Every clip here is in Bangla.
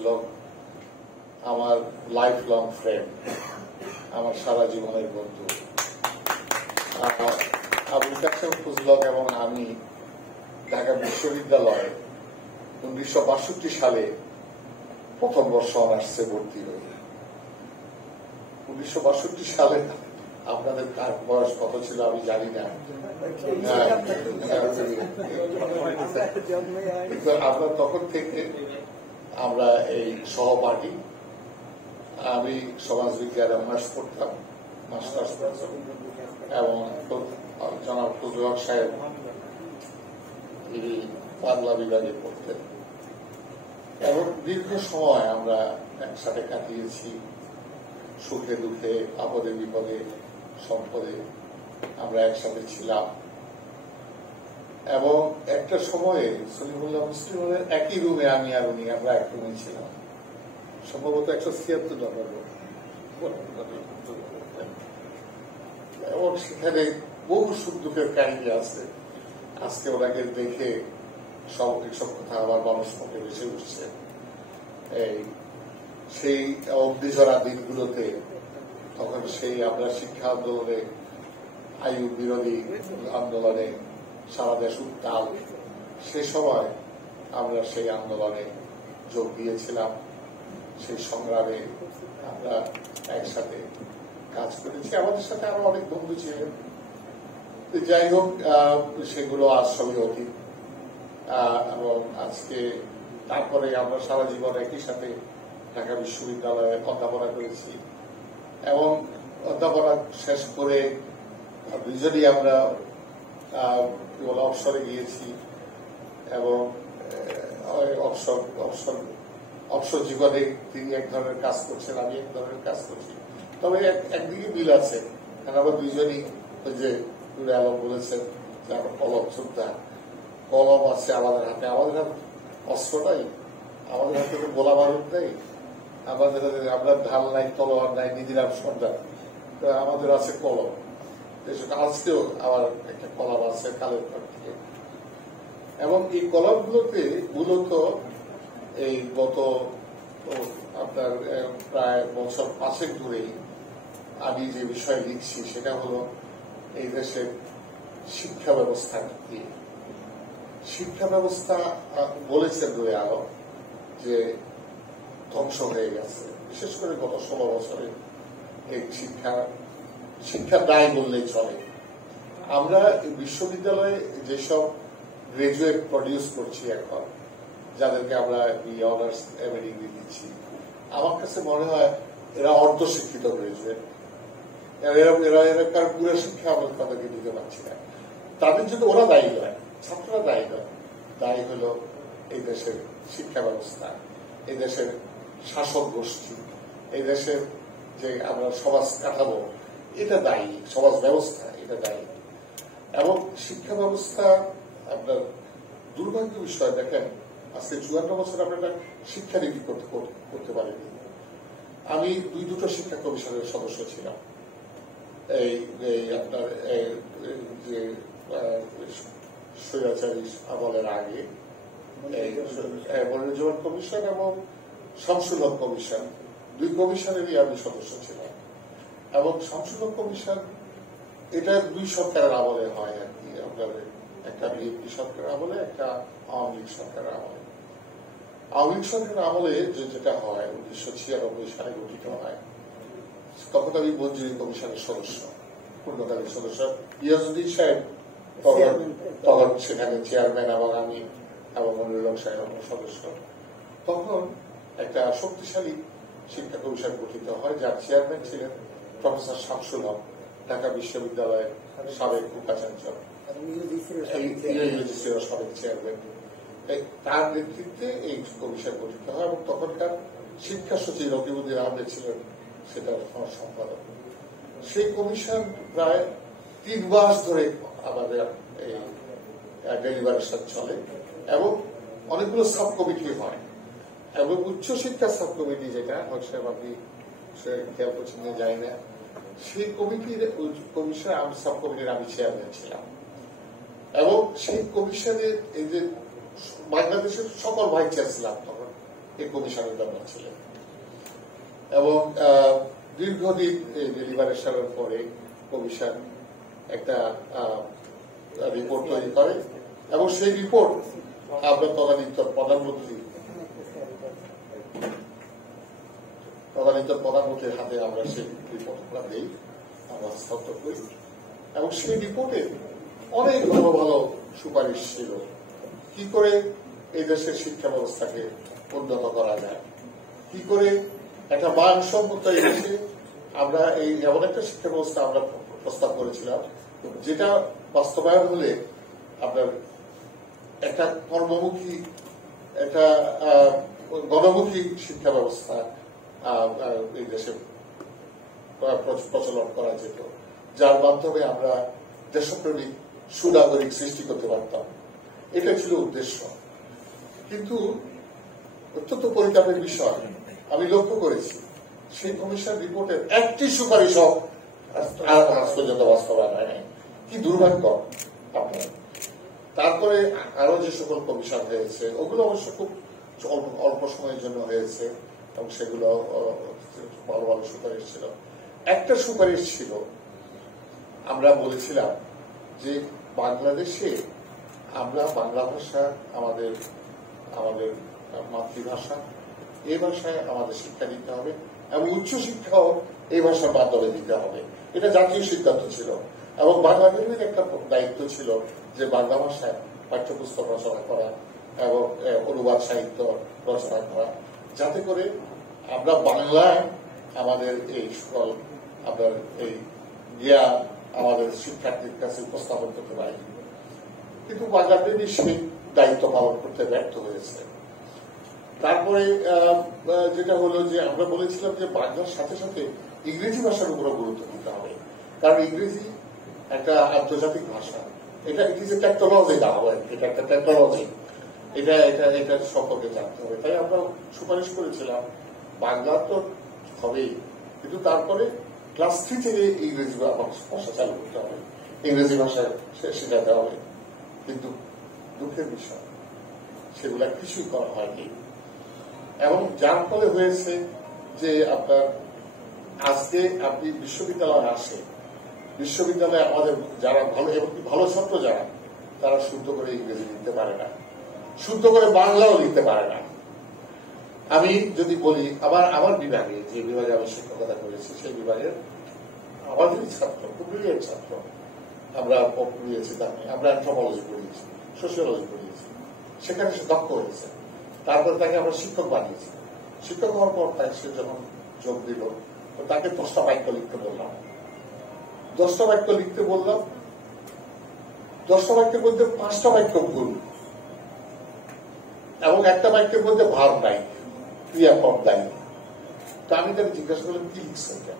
ফজলক আমার লাইফ লং ফ্রেন্ড, আমার সারা জীবনের বন্ধু। আবুল কাসেম ফজলক এবং আমি ঢাকা বিশ্ববিদ্যালয়ে 1962 সালে প্রথম বর্ষ অনার্সে ভর্তি হই। 1962 সালে আপনাদের কার বয়স কত ছিল আমি জানি না, আমরা তখন থেকে আমরা এই সহপাঠী। আমি সমাজবিজ্ঞানে অনার্স করতাম, মাস্টার্স করতাম, এবং জনাব ফজলক সাহেব বাংলা বিভাগে পড়তেন, এবং দীর্ঘ সময় আমরা একসাথে কাটিয়েছি। সুখে দুঃখে, আপদে বিপদে, সম্পদে আমরা একসাথে ছিলাম। এবং একটা সময়ে সলিমুল্লাহ মুসলিমের একই রুমে আমি আর উনি আমরা এক রুমে ছিলাম, সম্ভবত 176 নম্বর রুম, এবং সেখানে বহু সুখ দুঃখের কাহিনী আছে। আজকে ওনাকে দেখে সব কথা আমার মানুষ মনে ভেসে উঠছে। সেই অগ্নিঝরা দিনগুলোতে, তখন সেই আমরা শিক্ষা আন্দোলনে, আইয়ু বিরোধী আন্দোলনে সারা দেশ উত্তাল, সে সময় আমরা সেই আন্দোলনে যোগ দিয়েছিলাম। সেই সংগ্রামে আমরা একসাথে কাজ করেছি। আমাদের সাথে আরো অনেক বন্ধু ছিলেন। যাই হোক, সেগুলো আজ সবই অতীত। এবং আজকে তারপরে আমরা সারা জীবন একই সাথে ঢাকা বিশ্ববিদ্যালয়ে অধ্যাপনা করেছি, এবং অধ্যাপনা শেষ করে দুজনই আমরা অবসরে গিয়েছি, এবং অবসর জীবনে তিনি এক ধরনের কাজ করছেন, আমি এক ধরনের কাজ করছি। তবে একদিকে মিল আছে, কারণ আমরা দুইজনই ওই যে নুরে আলম বলেছেন যে আমরা কলম যোদ্ধা, কলম আছে আমাদের হাতে। আমাদের হাতে অস্ত্র নাই, আমাদের হাতে গোলা বারুদ নেই, আমাদের আমরা ঢাল নাই, তলোয়ার নাই, নিধিরাম সর্দার, আমাদের আছে কলম। আজকেও আমার একটা কলম আছে কালের পর থেকে। এবং এই কলমগুলোতে মূলত এই গত আপনার প্রায় বছর 5 ধরেই আমি যে বিষয় লিখছি সেটা হল এই দেশের শিক্ষা ব্যবস্থা নিয়ে। শিক্ষা ব্যবস্থা বলেছেন নুরে আলম যে ধ্বংস হয়ে গেছে, বিশেষ করে গত 16 বছরে এই শিক্ষার দায় বললেই চলে। আমরা বিশ্ববিদ্যালয়ে যেসব গ্রাজুয়েট প্রডিউস করছি এখন, যাদেরকে আমরা অনার্স এম এ ডিগ্রি দিচ্ছি, আমার কাছে মনে হয় এরা অর্ধশিক্ষিত গ্রাজুয়েট। এরা কারণ পুরো শিক্ষা আমরা তাদেরকে দিতে পারছি না। তাদের জন্য ওরা দায়ী নয়, ছাত্ররা দায়ী নয়, দায়ী হল এই দেশের শিক্ষা ব্যবস্থা, এই দেশের শাসক গোষ্ঠী, এই দেশের যে আমরা সমাজ কাঠামো, এটা দায়ী, সমাজ ব্যবস্থা এটা দায়ী। এবং শিক্ষা ব্যবস্থা আপনার দুর্ভাগ্য বিষয়, দেখেন আজকে 54 বছর আমরা একটা শিক্ষানীতি করতে পারিনি। আমি দুটো শিক্ষা কমিশনের সদস্য ছিলাম। এই আপনার যে স্বৈরাচারী আমলের আগে মনিরুজ্জামান কমিশন এবং শামসুল হক কমিশন, 2 কমিশনেরই আমি সদস্য ছিলাম। এবং শামসুল হক কমিশন এটা 2 সরকারের আমলে হয় আর কি, আপনার একটা বিএনপি সরকারের আমলে, একটা আওয়ামী লীগ সরকারের আমলে। আওয়ামী লীগ সরকারের আমলে যেটা হয় 1996 সালে গঠিত হয়, তখন আমি মঞ্জুরি কমিশনের সদস্য, পূর্ণকালীন সদস্য। ইয়াজউদ্দিন সাহেব তখন সেখানে চেয়ারম্যান, এবং আমি এবং মনিরুল সাহেব সদস্য। তখন একটা শক্তিশালী শিক্ষা কমিশন গঠিত হয়, যার চেয়ারম্যান ছিলেন প্রফেসর শামসুল হক, ঢাকা বিশ্ববিদ্যালয়ের সাবেক উপাচার্য, সাবেক চেয়ারম্যান। তার নেতৃত্বে এই কমিশন গঠিত হয়, এবং তখনকার শিক্ষা সচিব রকিবউদ্দিন আহমেদ ছিলেন সেটার সম্পাদক। সেই কমিশন প্রায় 3 মাস ধরে আমাদের এই ডেলিভারেশন চলে, এবং অনেকগুলো সাব কমিটি হয়, এবং উচ্চশিক্ষা সাব কমিটি যেটা হচ্ছে আপনি খেয়াল করছেন যাই না, সেই কমিটির সাব কমিটির আমি চেয়ারম্যান ছিলাম। এবং সেই কমিশনের এই যে বাংলাদেশের সকল ভাইস চ্যান্সেলর তখন এই কমিশনের মেম্বার ছিলেন এবং দীর্ঘদিন ডেলিভারেশনের পরে কমিশন একটা রিপোর্ট তৈরি করে এবং সেই রিপোর্ট আমরা প্রধানমন্ত্রীর হাতে আমরা সেই রিপোর্টটা দিই, আমরা হস্তান্তর করি এবং সেই রিপোর্টে অনেক ভালো ভালো সুপারিশ ছিল কি করে এই দেশের শিক্ষা ব্যবস্থাকে উন্নত করা যায়, কি করে একটা মানসম্মত এই দেশে আমরা এই এমন একটা শিক্ষা ব্যবস্থা আমরা প্রস্তাব করেছিলাম যেটা বাস্তবায়ন হলে আপনার একটা কর্মমুখী একটা গণমুখী শিক্ষা ব্যবস্থা এই দেশে প্রচলন করা যেত, যার মাধ্যমে আমরা দেশপ্রেমিক সুনাগরিক সৃষ্টি করতে পারতাম। এটা ছিল উদ্দেশ্য। কিন্তু অত্যন্ত পরিতাপের বিষয় আমি লক্ষ্য করেছি সেই কমিশন রিপোর্টের একটি সুপারিশ আজ পর্যন্ত বাস্তবায়ন হয় নাই। কি দুর্ভাগ্য আপনার। তারপরে আরো যে সকল কমিশন হয়েছে ওগুলো অবশ্য খুব অল্প সময়ের জন্য হয়েছে এবং সেগুলো ভালো ভালো সুপারিশ ছিল। একটা সুপারিশ ছিল, আমরা বলেছিলাম যে বাংলাদেশে আমরা বাংলা ভাষা আমাদের আমাদের মাতৃভাষা, এই ভাষায় আমাদের শিক্ষা দিতে হবে এবং উচ্চশিক্ষাও এই ভাষার মাধ্যমে দিতে হবে। এটা জাতীয় সিদ্ধান্ত ছিল এবং বাংলাদেশের একটা দায়িত্ব ছিল যে বাংলা ভাষায় পাঠ্যপুস্তক রচনা করা এবং অনুবাদ সাহিত্য রচনা করা, যাতে করে আমরা বাংলায় আমাদের এই সকল আপনার এই জ্ঞান আমাদের শিক্ষার্থীর কাছে উপস্থাপন করতে পারি। কিন্তু বাংলাদেশ সেই দায়িত্ব পালন করতে ব্যর্থ হয়েছে। তারপরে যেটা হলো যে আমরা বলেছিলাম যে বাংলার সাথে সাথে ইংরেজি ভাষার উপরও গুরুত্ব দিতে হবে, কারণ ইংরেজি একটা আন্তর্জাতিক ভাষা। এটা ইট ইজ এ টেকনোলজি না হবে, এটা একটা টেকনোলজি, এটা সম্পর্কে জানতে হবে। তাই আমরা সুপারিশ করেছিলাম বাংলা তো হবেই, কিন্তু তারপরে ক্লাস 3 থেকে ইংরেজি ভাষা চালু করতে হবে, ইংরেজি ভাষায় শেখাতে হবে। কিন্তু দুঃখের বিষয় সেগুলা কিছুই করা হয়নি এবং যার ফলে হয়েছে যে আপনার আজকে আপনি বিশ্ববিদ্যালয়ে আসে, বিশ্ববিদ্যালয়ে আমাদের যারা ভালো এবং ভালো ছাত্র যারা, তারা শুদ্ধ করে ইংরেজি লিখতে পারে না, শুদ্ধ করে বাংলাও লিখতে পারে না। আমি যদি বলি আমার বিভাগে, যে বিভাগে আমি শিক্ষকতা করেছি সেই বিভাগের আমাদের ছাত্র, খুব ব্রিলিয়েন্ট ছাত্র, আমরা পড়িয়েছি, আমরা অ্যানথ্রোপোলজি পড়িয়েছি, সোশিওলজি পড়িয়েছি, সেখানে সে দক্ষ হয়েছে। তারপরে তাকে আমরা শিক্ষক বানিয়েছি। শিক্ষক হওয়ার পর সে যখন যোগ দিল তাকে 10টা বাক্য লিখতে বললাম, 10টা বাক্য লিখতে বললাম, 10টা বাক্যের মধ্যে 5টা বাক্য ভুল এবং একটা বাক্যের মধ্যে ভার নাই, ক্রিয়াপদ নাই। তা আমি তাকে জিজ্ঞাসা করলাম কি লিখছো এটা,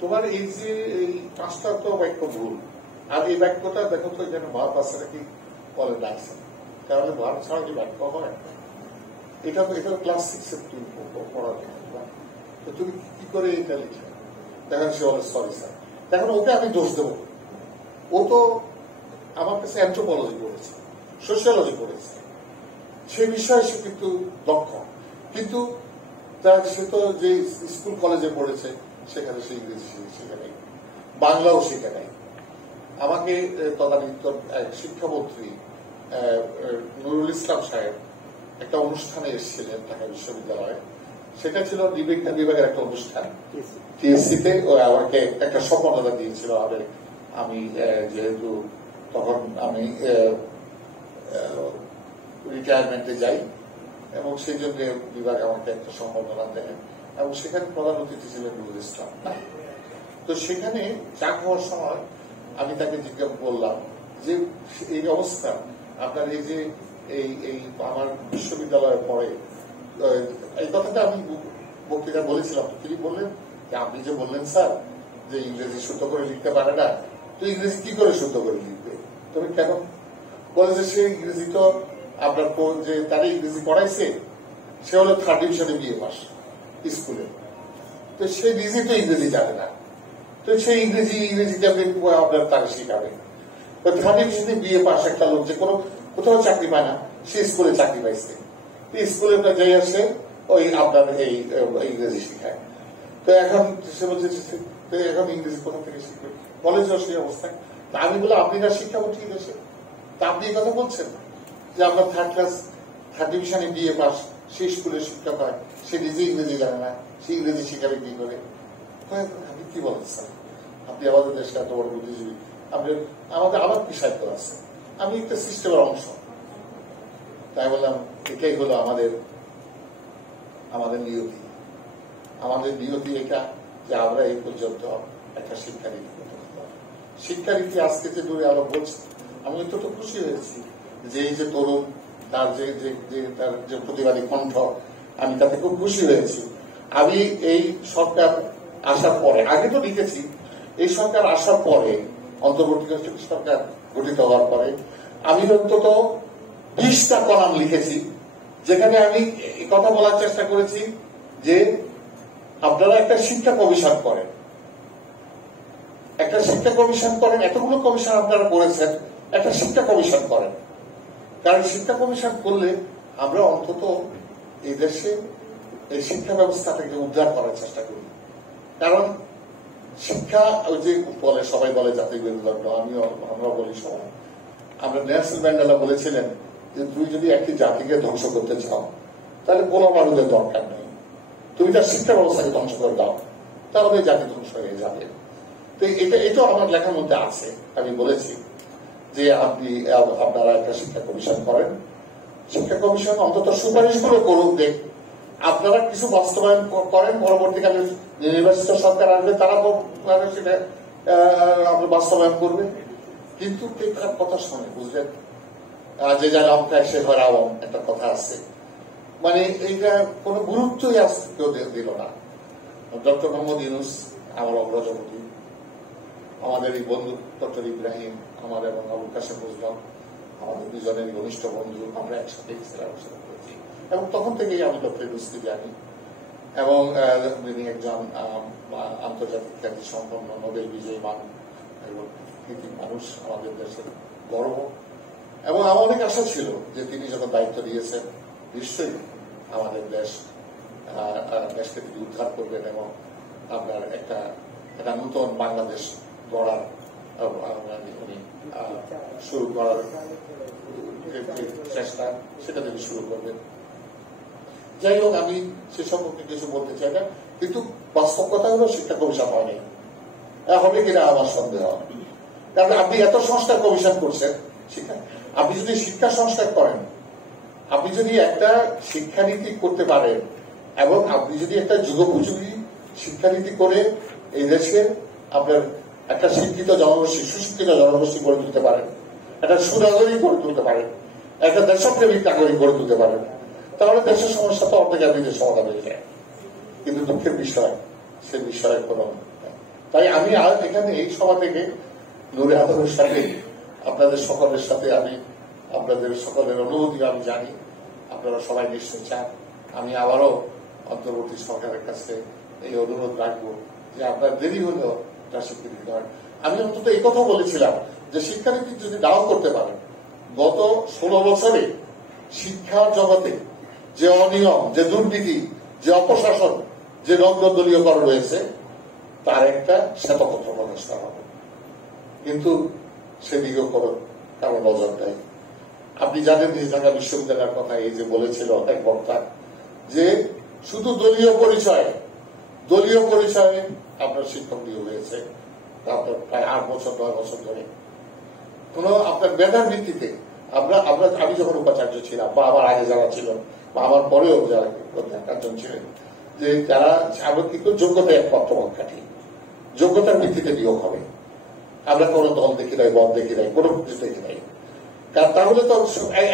তোমার এই যে এই 5টা তো বাক্য ভুল, আর এই বাক্যটা দেখো তো এখানে ভাব আছে নাকি, বলে না, তাহলে ভাব ছাড়া কি বাক্য হয়? এটা ক্লাস 6 তুমি পড়াতে, তো তুমি কি করে এটা লিখলে? দেখেন সে বলে সরি স্যার। দেখেন ওকে আমি দোষ দেবো, ও তো আমার কাছে অ্যানথ্রোপোলজি পড়েছে, সোশিওলজি পড়েছে, সে বিষয়ে সে কিন্তু দক্ষ, কিন্তু সে তো যে স্কুল কলেজে পড়েছে সেখানে সে ইংরেজি শিখে নেই, বাংলাও শিখে নেই। আমাকে তদানীন্তন শিক্ষামন্ত্রী নুরুল ইসলাম সাহেব একটা অনুষ্ঠানে এসেছিলেন ঢাকা বিশ্ববিদ্যালয়ে, সেটা ছিল বিজ্ঞান বিভাগের একটা অনুষ্ঠান, টিএসসিতে আমাকে একটা সম্মাননা দিয়েছিল। আমি যেহেতু তখন আমি রিটায়ারমেন্টে যাই এবং সেই জন্য বিভাগ আমাকে একটা সম্মাননা দেয় এবং সেখানে প্রধান অতিথি ছিলেন নুরুল ইসলাম। তো সেখানে চা খাওয়ার সময় আমি তাকে জিজ্ঞাসা করলাম যে এই অবস্থা আপনার এই যে এই আমার বিশ্ববিদ্যালয়ে পড়ে, এই কথাটা আমি বক্তৃতা বলেছিলাম। তিনি বললেন যে আপনি যে বললেন স্যার যে ইংরেজি শুদ্ধ করে লিখতে পারে না, তো ইংরেজি কি করে শুদ্ধ করে লিখবে? তুমি কেন? বলে যে সে ইংরেজি তো আপনার যে তারা ইংরেজি পড়াইছে, সে হলো 3rd ডিভিশনে বিএ পাস স্কুলে, তো সে নিজে তো ইংরেজি জানে না, তো সেই ইংরেজিটা আপনার তাকে শিখাবে। 3rd ডিভিশনে বিএ পাস একটা লোক যে কোনো কোথাও চাকরি পায় না, সে স্কুলে চাকরি পাইছে, স্কুলে যাই আসে ওই আপনার এই ইংরেজি শিখায়। তো এখন সে বলছে এখন ইংরেজি কোথা থেকে শিখবে, কলেজেও সেই অবস্থায়। তা আমি বলে আপনি না শিক্ষাও ঠিক আছে, তা আপনি এই কথা বলছেন যে আপনার থার্ড ডিভিশনে বিএ পাস, সেই স্কুলের শিক্ষক হয়, সে নিজে ইংরেজি জানে না, সে ইংরেজি শিখাবে কি করে? আপনি কি বলেন স্যার, আপনি আমাদের দেশে এত বড় বুদ্ধিজীবী, আমাদের আবার কি সাহিত্য আছে, আমি একটা সিস্টেমের অংশ। তাই বললাম এটাই হলো আমাদের নিয়তি। আমাদের নিয়তি এটা যে আমরা এই পর্যন্ত একটা শিক্ষানীতি করতে পারবো। শিক্ষানীতি আজকে যে দূরে আরো বলছে, আমি অত্যন্ত খুশি হয়েছি যে এই যে তরুণ তার তার যে প্রতিবাদী কণ্ঠ, আমি তাতে খুব খুশি হয়েছি। আমি এই সরকার আসার পরে, আগে তো লিখেছি, এই সরকার আসার পরে, অন্তর্বর্তীকালীন সরকার গঠিত হওয়ার পরে আমি অন্তত 20টা কলাম লিখেছি, যেখানে আমি কথা বলার চেষ্টা করেছি যে আপনারা একটা শিক্ষা কমিশন করেন, এতগুলো কমিশন আপনারা করেছেন, একটা শিক্ষা কমিশন করেন। কারণ শিক্ষা কমিশন করলে আমরা অন্তত এই দেশে এই শিক্ষা ব্যবস্থাটাকে উদ্ধার করার চেষ্টা করি। কারণ শিক্ষা ওই যে বলে, সবাই বলে জাতির মেরুদণ্ড, আমরা বলি সবাই, আমরা নেলসন ম্যান্ডেলা বলেছিলেন যে তুমি যদি একটি জাতিকে ধ্বংস করতে চাও তাহলে কোনো মানুষের দরকার নেই, তুমি তার শিক্ষা ব্যবস্থাকে ধ্বংস করে দাও, তাহলে জাতি ধ্বংস হয়ে যাবে। তো এটাও আমার লেখার মধ্যে আছে। আমি বলেছি যে আপনারা একটা শিক্ষা কমিশন করেন, শিক্ষা কমিশন অন্তত সুপারিশগুলো করুন, দেখ আপনারা কিছু বাস্তবায়ন করেন, পরবর্তীকালে নির্বাচিত সরকার আসবে তারা সেটা বাস্তবায়ন করবে। কিন্তু তার কথা শোনে, বুঝলেন, যে যার আম খায় সে হয় আওয়াম, একটা কথা আছে, মানে এইটা কোনো গুরুত্বই আজ কেউ দিল না। ডক্টর মোহাম্মদ ইউনূস আমার অগ্রজপতি, আমাদের এই বন্ধু ডক্টর ইব্রাহিম, আমার এবং আবুল কাশেম বুঝলাম, আমাদের দুজনের ঘনিষ্ঠ বন্ধু, আমরা একসাথে আলোচনা করেছি এবং তখন থেকেই আমি ডক্টর ইউনূসকে জানি। এবং তিনি একজন আন্তর্জাতিক খ্যাতি সম্পন্ন নোবেল বিজয়ী মানুষ, আমাদের দেশের গর্ব। এবং আমার অনেক আশা ছিল যে তিনি যখন দায়িত্ব দিয়েছেন নিশ্চয়ই আমাদের দেশকে তিনি উদ্ধার করবেন এবং আপনার একটা নূতন বাংলাদেশ গড়ার উনি শুরু করার চেষ্টা, সেটা তিনি শুরু করবেন। যাই হোক, আমি সে সম্পর্কে কিছু বলতে চাই না, কিন্তু বাস্তব কথা হলো শিক্ষা কমিশন হয়নি, হবে কিনা আমার সন্দেহ। কারণ আপনি এত সংস্কার কমিশন করছেন, আপনি যদি শিক্ষা সংস্কার করেন, আপনি যদি একটা শিক্ষানীতি করতে পারেন এবং আপনি যদি একটা যুগোপযোগী শিক্ষানীতি করে এই দেশে আপনার একটা শিক্ষিত জনগোষ্ঠী, সুশিক্ষিত জনগোষ্ঠী গড়ে তুলতে পারেন, একটা সুনাগরিক গড়ে তুলতে পারেন, একটা দেশপ্রেমিক নাগরিক গড়ে তুলতে পারেন, তাহলে দেশের সমস্যা তো অর্ধেক আপনিদের সমাধান হয়ে যায়। কিন্তু দুঃখের বিষয়, সে বিষয়ে কোন। তাই আমি এখানে এই সভা থেকে নূরে আদমের সাথে আপনাদের সকলের সাথে আমি আপনাদের সকলের অনুভূতি আমি জানি, আপনারা সবাই নিশ্চয় চান। আমি আবারও অন্তর্বর্তী সরকারের কাছে এই অনুরোধ রাখবো যে আপনার দেরি হলেও তার স্বীকৃতি দেওয়ার। আমি অন্তত এই কথা বলেছিলাম যে শিক্ষানীতি যদি নাও করতে পারেন, গত 16 বছরে শিক্ষার জগতে যে অনিয়ম, যে দুর্নীতি, যে অপশাসন, যে নগ্নদলীয়করণ রয়েছে, তার একটা শ্বেতপত্র প্রকাশ করা হবে। কিন্তু সেদিকেও কারো নজর দেয়। আপনি জানেন যে ঢাকা বিশ্ববিদ্যালয়ের কথা এই যে বলেছিল এক বক্তা, যে শুধু দলীয় পরিচয়ে আপনার শিক্ষক নিয়োগ হয়েছে আপনার প্রায় 8 বছর 9 বছর ধরে। কোন আপনার মেধার ভিত্তিতে আমি যখন উপাচার্য ছিলাম, বা আমার আগে যারা ছিল, বা আমার পরেও যারা একজন ছিলেন, যে যারা কিন্তু যোগ্যতা একমাত্র কাঠি, যোগ্যতার ভিত্তিতে নিয়োগ হবে। আমরা কোনো দল দেখি নাই, বল দেখি নাই, কোনো কিছু দেখি নাই। কারণ তাহলে তো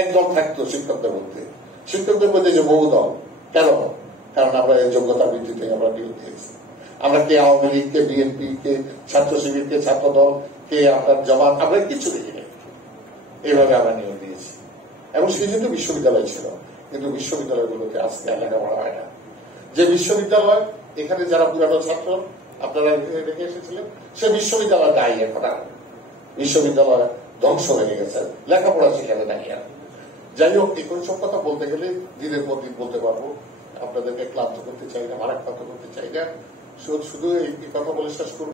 এক দল থাকতো শিক্ষকদের মধ্যে যে বহু দল। কেন? কারণ আমরা এই যোগ্যতার ভিত্তিতে আমরা নিয়োগ দিয়েছি। আমরা কে আওয়ামী লীগ, কে বিএনপি, কে ছাত্র শিবির, কে ছাত্র দল, কে আপনার জামাত, আমরা কিছু দেখি নাই। এইভাবে আমরা নিয়োগ দিয়েছি এবং সেই জন্য বিশ্ববিদ্যালয় ছিল। কিন্তু বিশ্ববিদ্যালয়গুলোতে আজকে লেখাপড়া হয় না। যে বিশ্ববিদ্যালয়, এখানে যারা পুরানো ছাত্র আপনারা রেখে এসেছিলেন, সে বিশ্ববিদ্যালয় দায়ী। এখন আর বিশ্ববিদ্যালয় ধ্বংস হয়ে গেছে, লেখাপড়া সেখানে নাই। যাই হোক এই সব কথা বলতে গেলে দিনের পর দিন বলতে পারবো, আপনাদেরকে ক্লান্ত করতে চাই না, মারাত্মক করতে চাই না, শুধু এই কথা বলে শেষ করবো।